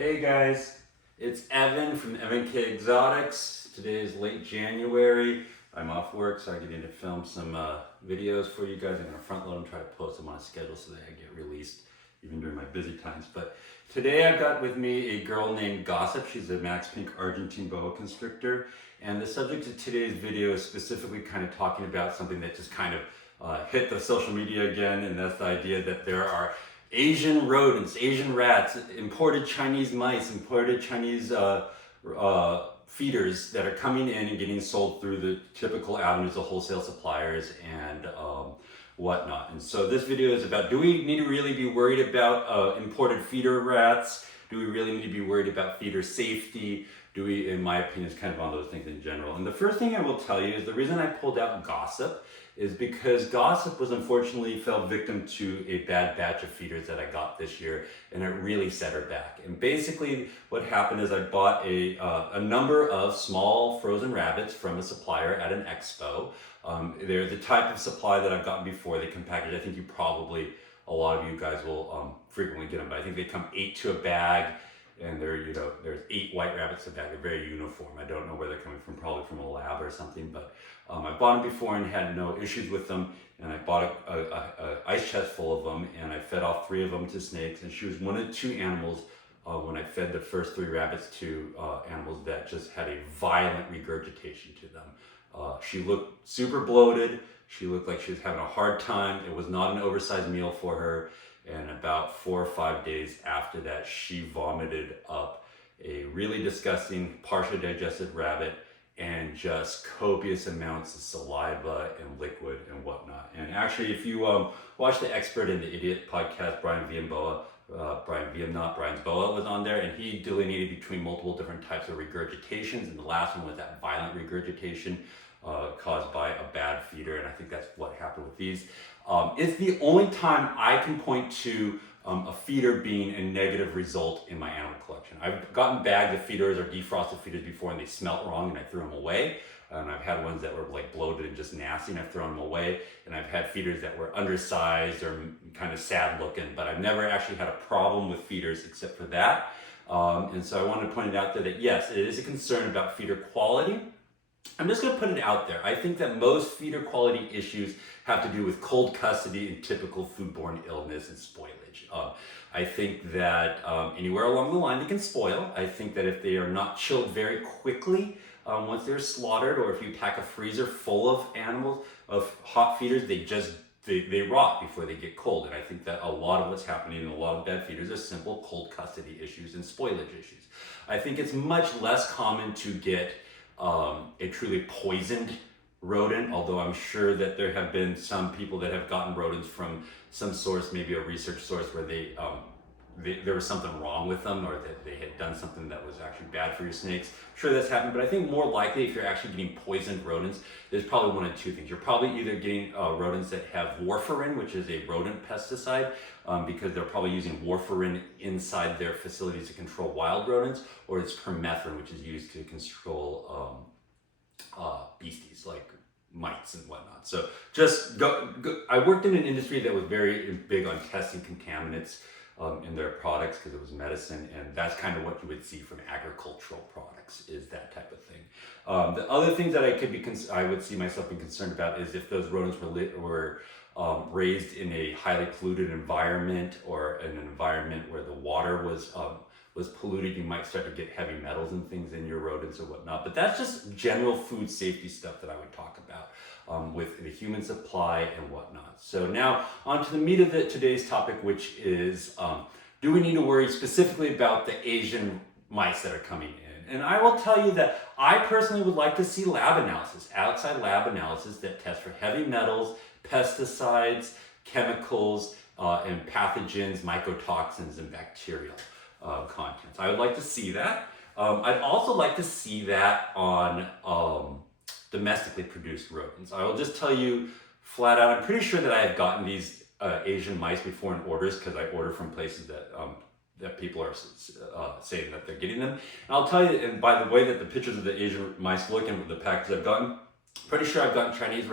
Hey guys, it's Evan from Evan K Exotics. Today is late January. I'm off work, so I get in to film some videos for you guys. I'm gonna front load and try to post them on a schedule so that I get released even during my busy times. But today I've got with me a girl named Gossip. She's a Max Pink Argentine boa constrictor. And the subject of today's video is specifically kind of talking about something that just kind of hit the social media again, and that's the idea that there are Asian rodents, Asian rats, imported Chinese mice, imported Chinese feeders that are coming in and getting sold through the typical avenues of wholesale suppliers and whatnot. And so this video is about, do we need to really be worried about imported feeder rats? Do we really need to be worried about feeder safety? Do we, in my opinion, is kind of on those things in general. And the first thing I will tell you is the reason I pulled out Gossip is because Gossip was unfortunately fell victim to a bad batch of feeders that I got this year, and it really set her back. And basically what happened is I bought a number of small frozen rabbits from a supplier at an expo. They're the type of supply that I've gotten before. They come packaged. I think a lot of you guys will frequently get them, but I think they come 8 to a bag. And there's 8 white rabbits in a bag. They're very uniform. I don't know where they're coming from, probably from a lab or something, but I bought them before and had no issues with them. And I bought a ice chest full of them, and I fed off 3 of them to snakes. And she was one of 2 animals when I fed the first 3 rabbits to animals that just had a violent regurgitation to them. She looked super bloated. She looked like she was having a hard time. It was not an oversized meal for her. And about 4 or 5 days after that, she vomited up a really disgusting, partially digested rabbit and just copious amounts of saliva and liquid and whatnot. And actually, if you watch the Expert in the Idiot podcast, Brian's boa was on there, and he delineated between multiple different types of regurgitations. And the last one was that violent regurgitation caused by a bad feeder, and I think that's what happened with these. It's the only time I can point to a feeder being a negative result in my animal collection. I've gotten bagged of feeders or defrosted feeders before and they smelt wrong and I threw them away. And I've had ones that were like bloated and just nasty and I've thrown them away. And I've had feeders that were undersized or kind of sad looking, but I've never actually had a problem with feeders except for that. And so I wanted to point it out there that yes, it is a concern about feeder quality. I'm just going to put it out there. I think that most feeder quality issues have to do with cold custody and typical foodborne illness and spoilage. I think that anywhere along the line they can spoil. I think that if they are not chilled very quickly once they're slaughtered, or if you pack a freezer full of animals, of hot feeders, they rot before they get cold. And I think that a lot of what's happening in a lot of bad feeders are simple cold custody issues and spoilage issues. I think it's much less common to get a truly poisoned rodent, although I'm sure that there have been some people that have gotten rodents from some source, maybe a research source, where there was something wrong with them, or that they had done something that was actually bad for your snakes. I'm sure that's happened, but I think more likely if you're actually getting poisoned rodents, there's probably one of 2 things. You're probably either getting rodents that have warfarin, which is a rodent pesticide, because they're probably using warfarin inside their facilities to control wild rodents, or it's permethrin, which is used to control beasties like mites and whatnot. So just go. I worked in an industry that was very big on testing contaminants in their products because it was medicine, and that's kind of what you would see from agricultural products, is that type of thing. The other things that I would see myself being concerned about is if those rodents were raised in a highly polluted environment, or an environment where the water was polluted. You might start to get heavy metals and things in your rodents or whatnot. But that's just general food safety stuff that I would talk about with the human supply and whatnot. So now on to the meat of today's topic, which is, do we need to worry specifically about the Asian mice that are coming in? And I will tell you that I personally would like to see lab analysis, outside lab analysis that tests for heavy metals, pesticides, chemicals, and pathogens, mycotoxins, and bacterial contents. I would like to see that. I'd also like to see that on domestically produced rodents. I will just tell you flat out, I'm pretty sure that I have gotten these Asian mice before in orders, because I order from places that people are saying that they're getting them. And I'll tell you, and by the way that the pictures of the Asian mice look and the packages I've gotten, Pretty sure I've gotten Chinese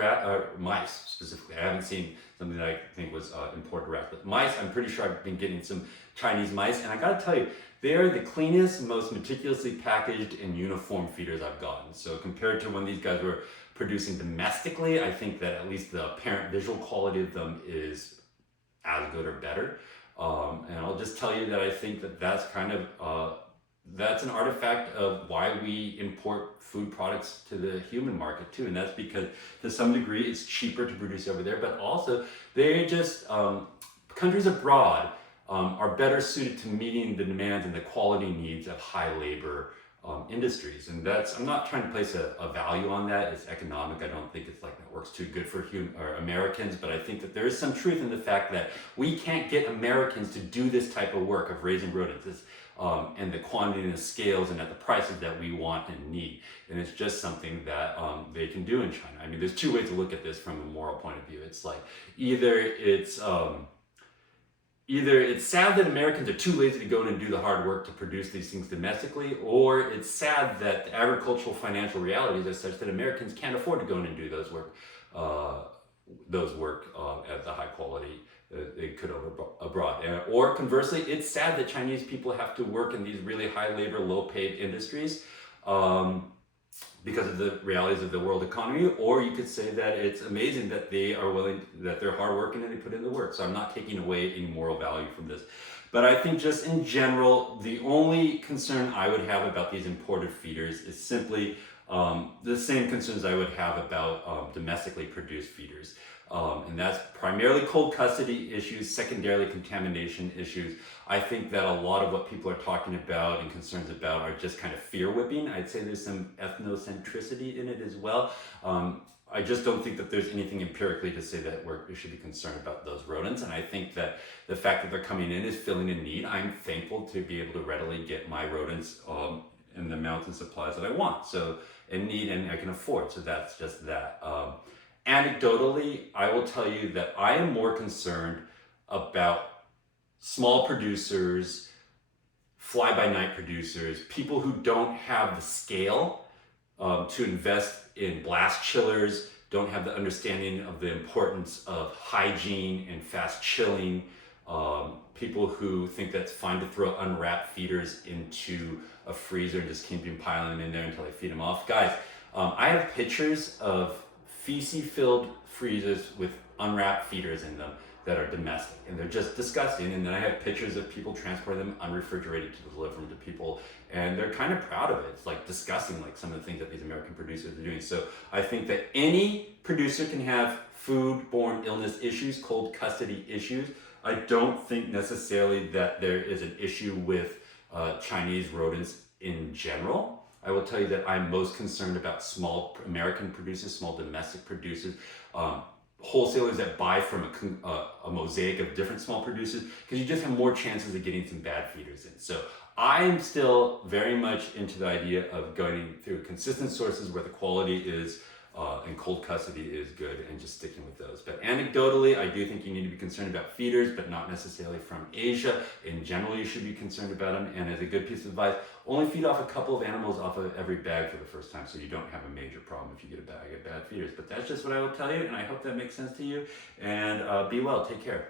mice specifically. I haven't seen something that I think was imported rats, but mice, I'm pretty sure I've been getting some Chinese mice. And I gotta tell you, they're the cleanest, most meticulously packaged and uniform feeders I've gotten. So compared to when these guys were producing domestically, I think that at least the apparent visual quality of them is as good or better. And I'll just tell you that I think that that's kind of that's an artifact of why we import food products to the human market too, and that's because to some degree it's cheaper to produce over there, but also they just countries abroad are better suited to meeting the demands and the quality needs of high labor industries. And that's, I'm not trying to place a value on that. It's economic. I don't think it's like that works too good for Americans, but I think that there is some truth in the fact that we can't get Americans to do this type of work of raising rodents. And the quantity and the scales and at the prices that we want and need. And it's just something that they can do in China. I mean, there's two ways to look at this from a moral point of view. It's like either it's sad that Americans are too lazy to go in and do the hard work to produce these things domestically, or it's sad that the agricultural financial realities are such that Americans can't afford to go in and do those work at the high quality they could abroad. Or conversely, it's sad that Chinese people have to work in these really high labor, low paid industries because of the realities of the world economy. Or you could say that it's amazing that they are willing, that they're hardworking and they put in the work. So I'm not taking away any moral value from this. But I think just in general, the only concern I would have about these imported feeders is simply the same concerns I would have about domestically produced feeders. And that's primarily cold custody issues, secondarily contamination issues. I think that a lot of what people are talking about and concerns about are just kind of fear whipping. I'd say there's some ethnocentricity in it as well. I just don't think that there's anything empirically to say that we should be concerned about those rodents. And I think that the fact that they're coming in is filling a need. I'm thankful to be able to readily get my rodents in the amounts and supplies that I want. So, and need and I can afford. So that's just that. Anecdotally, I will tell you that I am more concerned about small producers, fly-by-night producers, people who don't have the scale to invest in blast chillers, don't have the understanding of the importance of hygiene and fast chilling, people who think that's fine to throw unwrapped feeders into a freezer and just keep them piling them in there until they feed them off. Guys, I have pictures of feces-filled freezers with unwrapped feeders in them that are domestic, and they're just disgusting. And then I have pictures of people transporting them unrefrigerated to deliver them to people, and they're kind of proud of it. It's like disgusting, like some of the things that these American producers are doing. So I think that any producer can have food-borne illness issues, cold custody issues. I don't think necessarily that there is an issue with Chinese rodents in general. I will tell you that I'm most concerned about small American producers, small domestic producers, wholesalers that buy from a mosaic of different small producers, because you just have more chances of getting some bad feeders in. So I'm still very much into the idea of going through consistent sources where the quality is and cold custody is good, and just sticking with those. But anecdotally, I do think you need to be concerned about feeders, but not necessarily from Asia. In general, you should be concerned about them. And as a good piece of advice, only feed off a couple of animals off of every bag for the first time, so you don't have a major problem if you get a bag of bad feeders. But that's just what I will tell you, and I hope that makes sense to you. And be well, take care.